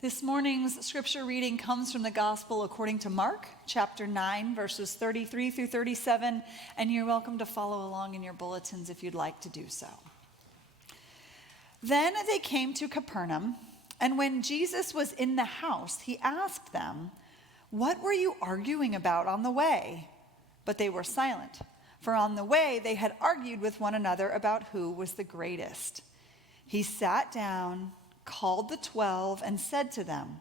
This morning's scripture reading comes from the Gospel according to Mark, chapter 9, verses 33 through 37, and you're welcome to follow along in your bulletins if you'd like to do so. Then they came to Capernaum, and when Jesus was in the house, he asked them, "What were you arguing about on the way?" But they were silent, for on the way they had argued with one another about who was the greatest. He sat down, called the 12, and said to them,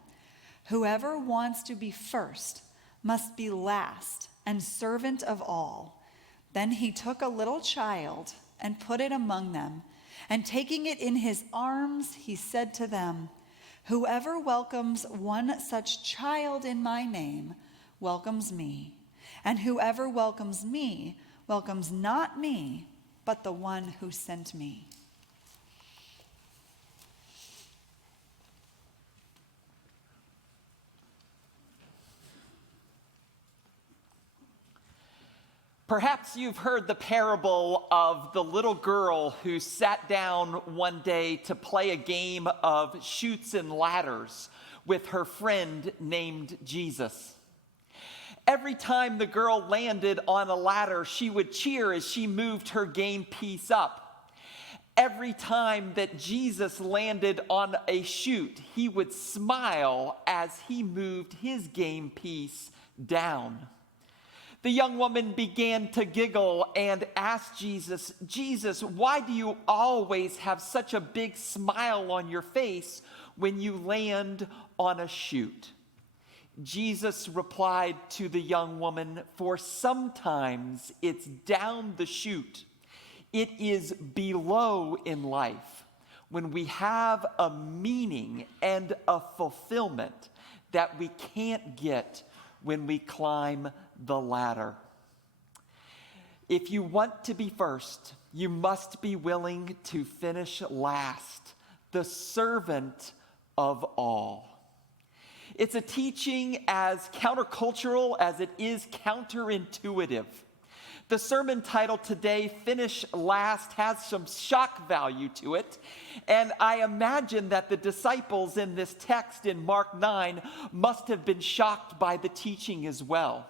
"Whoever wants to be first must be last and servant of all." Then he took a little child and put it among them, and taking it in his arms, he said to them, "Whoever welcomes one such child in my name welcomes me, and whoever welcomes me welcomes not me, but the one who sent me." Perhaps you've heard the parable of the little girl who sat down one day to play a game of chutes and ladders with her friend named Jesus. Every time the girl landed on a ladder, she would cheer as she moved her game piece up. Every time that Jesus landed on a chute, he would smile as he moved his game piece down. The young woman began to giggle and asked Jesus, "Jesus, why do you always have such a big smile on your face when you land on a chute?" Jesus replied to the young woman, "For sometimes it's down the chute. It is below in life when we have a meaning and a fulfillment that we can't get when we climb the ladder." If you want to be first, you must be willing to finish last, the servant of all. It's a teaching as countercultural as it is counterintuitive. The sermon title today, "Finish Last," has some shock value to it. And I imagine that the disciples in this text in Mark 9 must have been shocked by the teaching as well.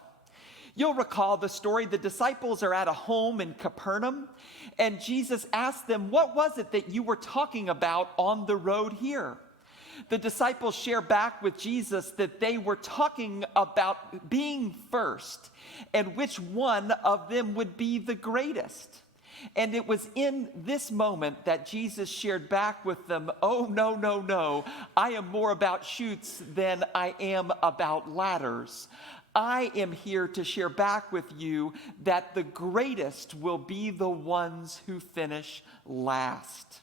You'll recall the story. The disciples are at a home in Capernaum, and Jesus asked them, "What was it that you were talking about on the road here?" The disciples share back with Jesus that they were talking about being first and which one of them would be the greatest. And it was in this moment that Jesus shared back with them, "Oh, no. I am more about chutes than I am about ladders. I am here to share back with you that the greatest will be the ones who finish last."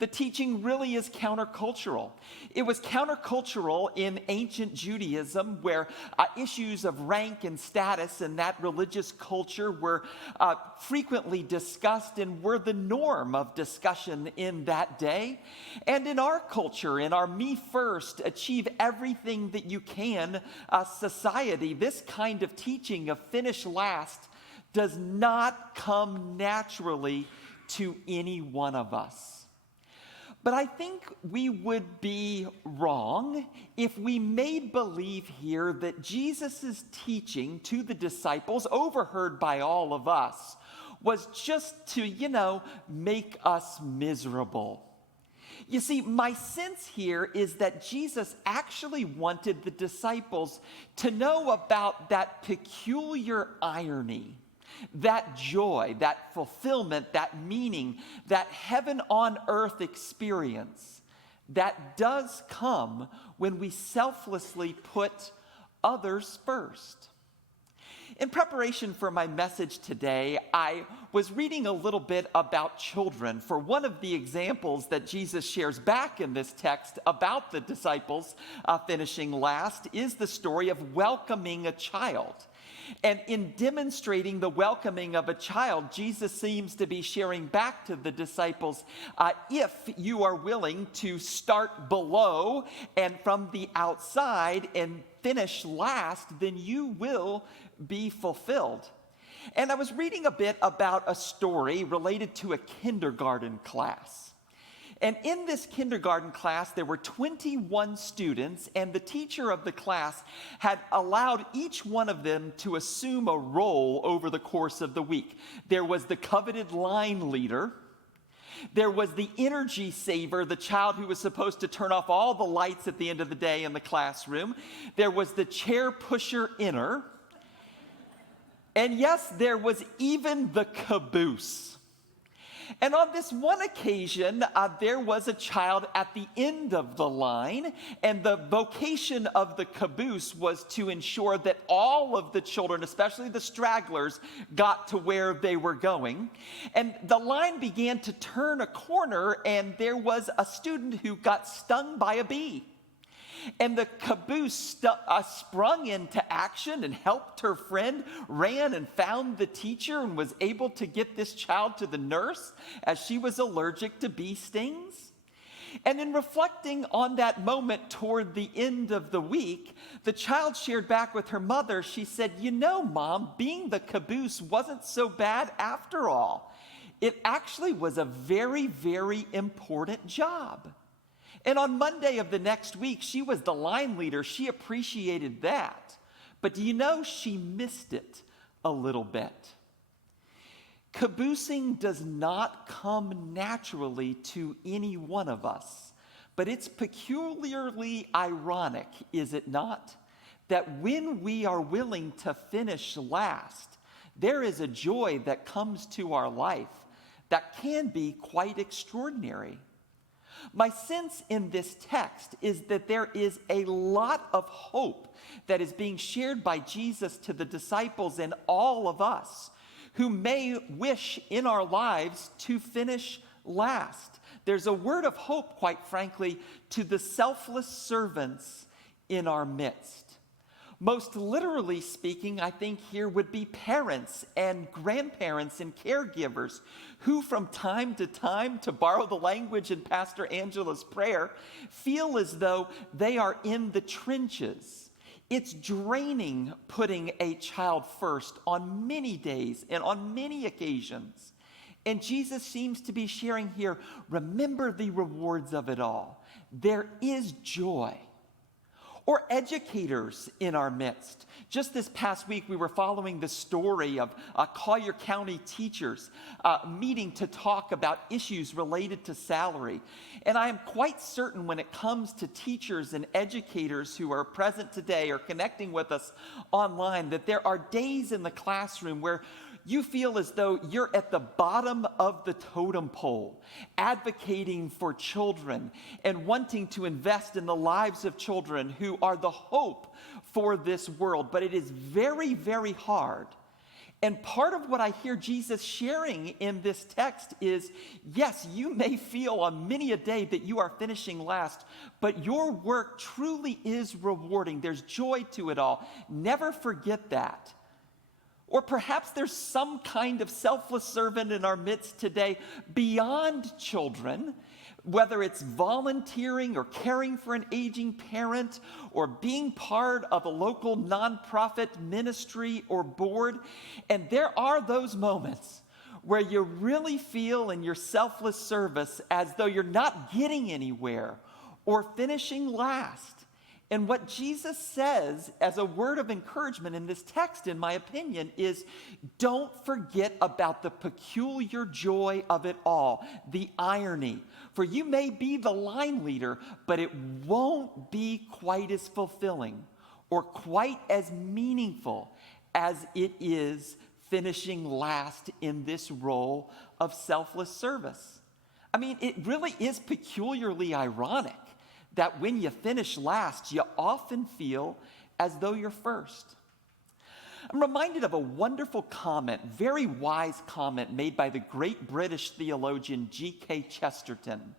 The teaching really is countercultural. It was countercultural in ancient Judaism, where issues of rank and status in that religious culture were frequently discussed and were the norm of discussion in that day. And in our culture, in our me first, achieve everything that you can society, this kind of teaching of finish last does not come naturally to any one of us. But I think we would be wrong if we made believe here that Jesus' teaching to the disciples, overheard by all of us, was just to, make us miserable. You see, my sense here is that Jesus actually wanted the disciples to know about that peculiar irony, that joy, that fulfillment, that meaning, that heaven on earth experience that does come when we selflessly put others first. In preparation for my message today, I was reading a little bit about children. For one of the examples that Jesus shares back in this text about the disciples finishing last is the story of welcoming a child. And in demonstrating the welcoming of a child, Jesus seems to be sharing back to the disciples, if you are willing to start below and from the outside and finish last, then you will be fulfilled. And I was reading a bit about a story related to a kindergarten class. And in this kindergarten class, there were 21 students, and the teacher of the class had allowed each one of them to assume a role over the course of the week. There was the coveted line leader. There was the energy saver, the child who was supposed to turn off all the lights at the end of the day in the classroom. There was the chair pusher inner. And yes, there was even the caboose. And on this one occasion, there was a child at the end of the line, and the vocation of the caboose was to ensure that all of the children, especially the stragglers, got to where they were going. And the line began to turn a corner, and there was a student who got stung by a bee. And the caboose sprung into action and helped her friend, ran and found the teacher, and was able to get this child to the nurse as she was allergic to bee stings. And in reflecting on that moment toward the end of the week, the child shared back with her mother. She said, "You know, Mom, being the caboose wasn't so bad after all. It actually was a very, very important job." And on Monday of the next week, she was the line leader. She appreciated that. But do you know, she missed it a little bit. Caboosing does not come naturally to any one of us. But it's peculiarly ironic, is it not, that when we are willing to finish last, there is a joy that comes to our life that can be quite extraordinary. My sense in this text is that there is a lot of hope that is being shared by Jesus to the disciples and all of us who may wish in our lives to finish last. There's a word of hope, quite frankly, to the selfless servants in our midst. Most literally speaking, I think here would be parents and grandparents and caregivers who from time, to borrow the language in Pastor Angela's prayer, feel as though they are in the trenches. It's draining putting a child first on many days and on many occasions. And Jesus seems to be sharing here, remember the rewards of it all. There is joy. Or educators in our midst. Just this past week, we were following the story of Collier County teachers meeting to talk about issues related to salary. And I am quite certain when it comes to teachers and educators who are present today or connecting with us online, that there are days in the classroom where you feel as though you're at the bottom of the totem pole, advocating for children and wanting to invest in the lives of children who are the hope for this world. But it is very, very hard. And part of what I hear Jesus sharing in this text is, yes, you may feel on many a day that you are finishing last, but your work truly is rewarding. There's joy to it all. Never forget that. Or perhaps there's some kind of selfless servant in our midst today beyond children, whether it's volunteering or caring for an aging parent or being part of a local nonprofit ministry or board. And there are those moments where you really feel in your selfless service as though you're not getting anywhere or finishing last. And what Jesus says as a word of encouragement in this text, in my opinion, is don't forget about the peculiar joy of it all, the irony. For you may be the line leader, but it won't be quite as fulfilling or quite as meaningful as it is finishing last in this role of selfless service. I mean, it really is peculiarly ironic that when you finish last, you often feel as though you're first. I'm reminded of a wonderful comment, very wise comment made by the great British theologian G.K. Chesterton.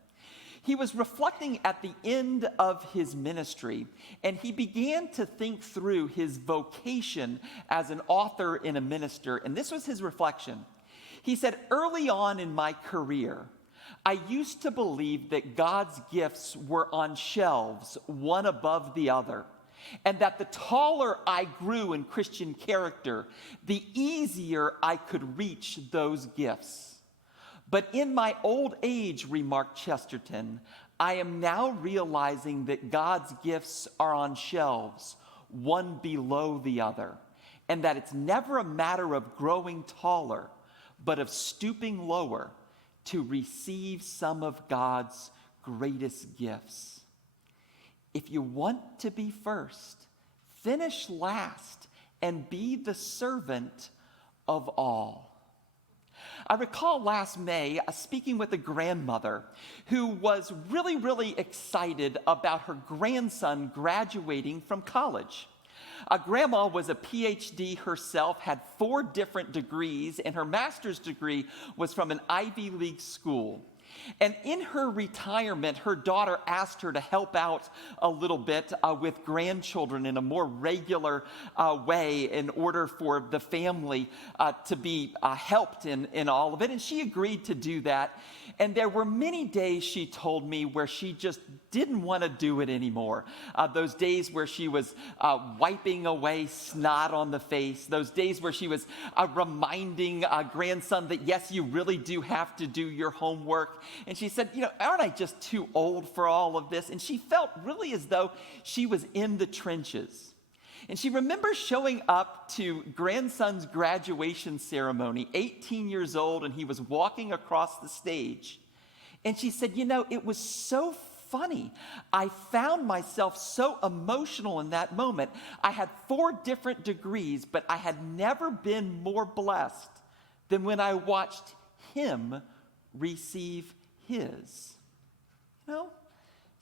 He was reflecting at the end of his ministry, and he began to think through his vocation as an author and a minister, and this was his reflection. He said, early on in my career, I used to believe that God's gifts were on shelves, one above the other, and that the taller I grew in Christian character, the easier I could reach those gifts. But in my old age, remarked Chesterton, I am now realizing that God's gifts are on shelves, one below the other, and that it's never a matter of growing taller, but of stooping lower to receive some of God's greatest gifts. If you want to be first, finish last and be the servant of all. I recall last May speaking with a grandmother who was really excited about her grandson graduating from college. Grandma was a PhD herself, had 4 different degrees, and her master's degree was from an Ivy League school. And in her retirement, her daughter asked her to help out a little bit with grandchildren in a more regular way in order for the family to be helped in all of it. And she agreed to do that. And there were many days, she told me, where she just didn't want to do it anymore. Those days where she was wiping away snot on the face. Those days where she was reminding grandson that, yes, you really do have to do your homework. And she said, aren't I just too old for all of this? And she felt really as though she was in the trenches. And she remembers showing up to grandson's graduation ceremony, 18 years old, and he was walking across the stage. And she said, it was so funny. I found myself so emotional in that moment. I had 4 different degrees, but I had never been more blessed than when I watched him receive his.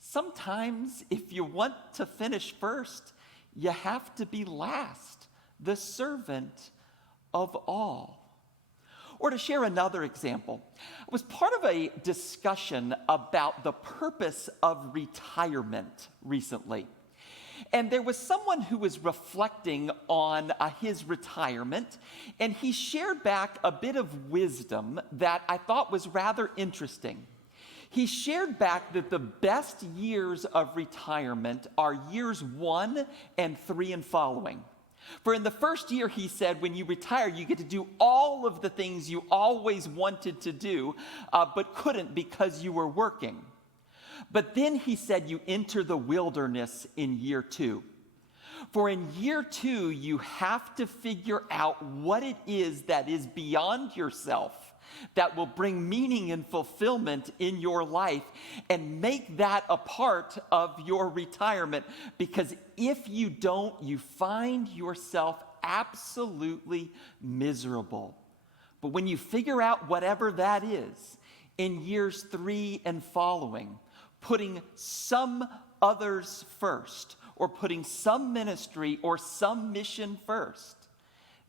Sometimes if you want to finish first, you have to be last, the servant of all. Or to share another example, I was part of a discussion about the purpose of retirement recently. And there was someone who was reflecting on his retirement, and he shared back a bit of wisdom that I thought was rather interesting. He shared back that the best years of retirement are years 1 and 3 and following. For in the first year, he said, when you retire, you get to do all of the things you always wanted to do, but couldn't because you were working. But then he said, you enter the wilderness in year 2. For in year 2, you have to figure out what it is that is beyond yourself that will bring meaning and fulfillment in your life, and make that a part of your retirement. Because if you don't, you find yourself absolutely miserable. But when you figure out whatever that is, in years 3 and following, putting some others first, or putting some ministry or some mission first,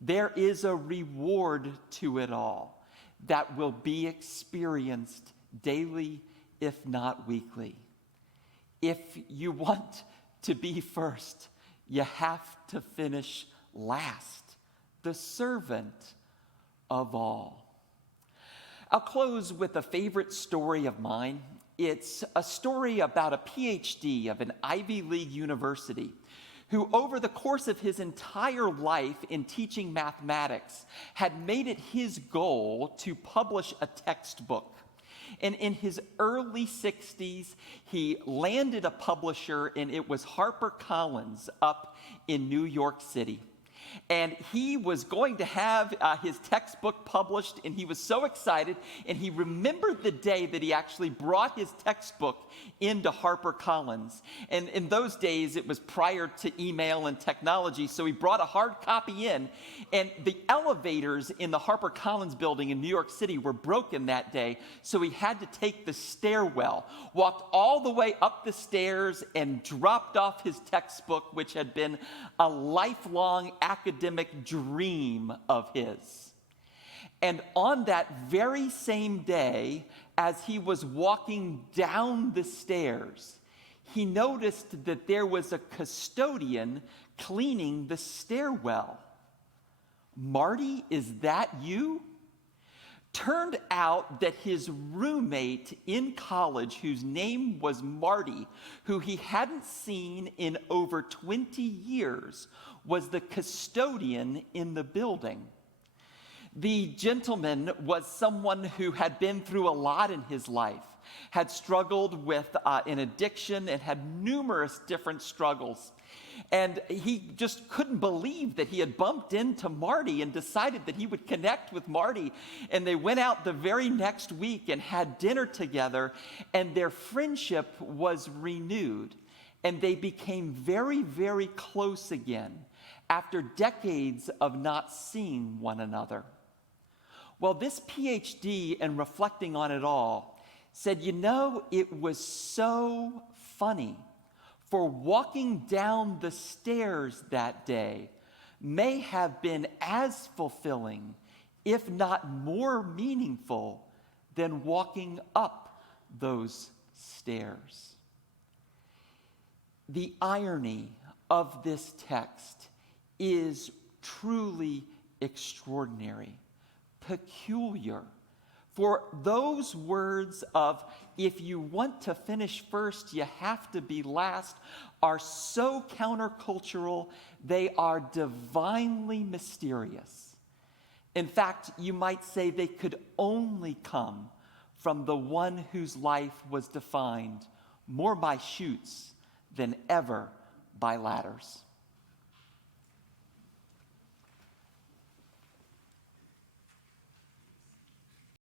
there is a reward to it all that will be experienced daily, if not weekly. If you want to be first, you have to finish last, the servant of all. I'll close with a favorite story of mine. It's a story about a PhD of an Ivy League university who, over the course of his entire life in teaching mathematics, had made it his goal to publish a textbook. And in his early 60s, he landed a publisher, and it was HarperCollins up in New York City. And he was going to have his textbook published, and he was so excited, and he remembered the day that he actually brought his textbook into HarperCollins. And in those days, it was prior to email and technology, so he brought a hard copy in, and the elevators in the HarperCollins building in New York City were broken that day, so he had to take the stairwell, walked all the way up the stairs, and dropped off his textbook, which had been a lifelong academic dream of his. And on that very same day, as he was walking down the stairs, he noticed that there was a custodian cleaning the stairwell. Marty, is that you? Turned out that his roommate in college, whose name was Marty, who he hadn't seen in over 20 years, was the custodian in the building. The gentleman was someone who had been through a lot in his life, had struggled with an addiction and had numerous different struggles. And he just couldn't believe that he had bumped into Marty and decided that he would connect with Marty. And they went out the very next week and had dinner together, and their friendship was renewed. And they became very, very close again after decades of not seeing one another. Well, this PhD, in reflecting on it all, said, it was so funny, for walking down the stairs that day may have been as fulfilling, if not more meaningful, than walking up those stairs. The irony of this text is truly extraordinary, peculiar. For those words of, if you want to finish first, you have to be last, are so countercultural, they are divinely mysterious. In fact, you might say they could only come from the one whose life was defined more by chutes than ever by ladders.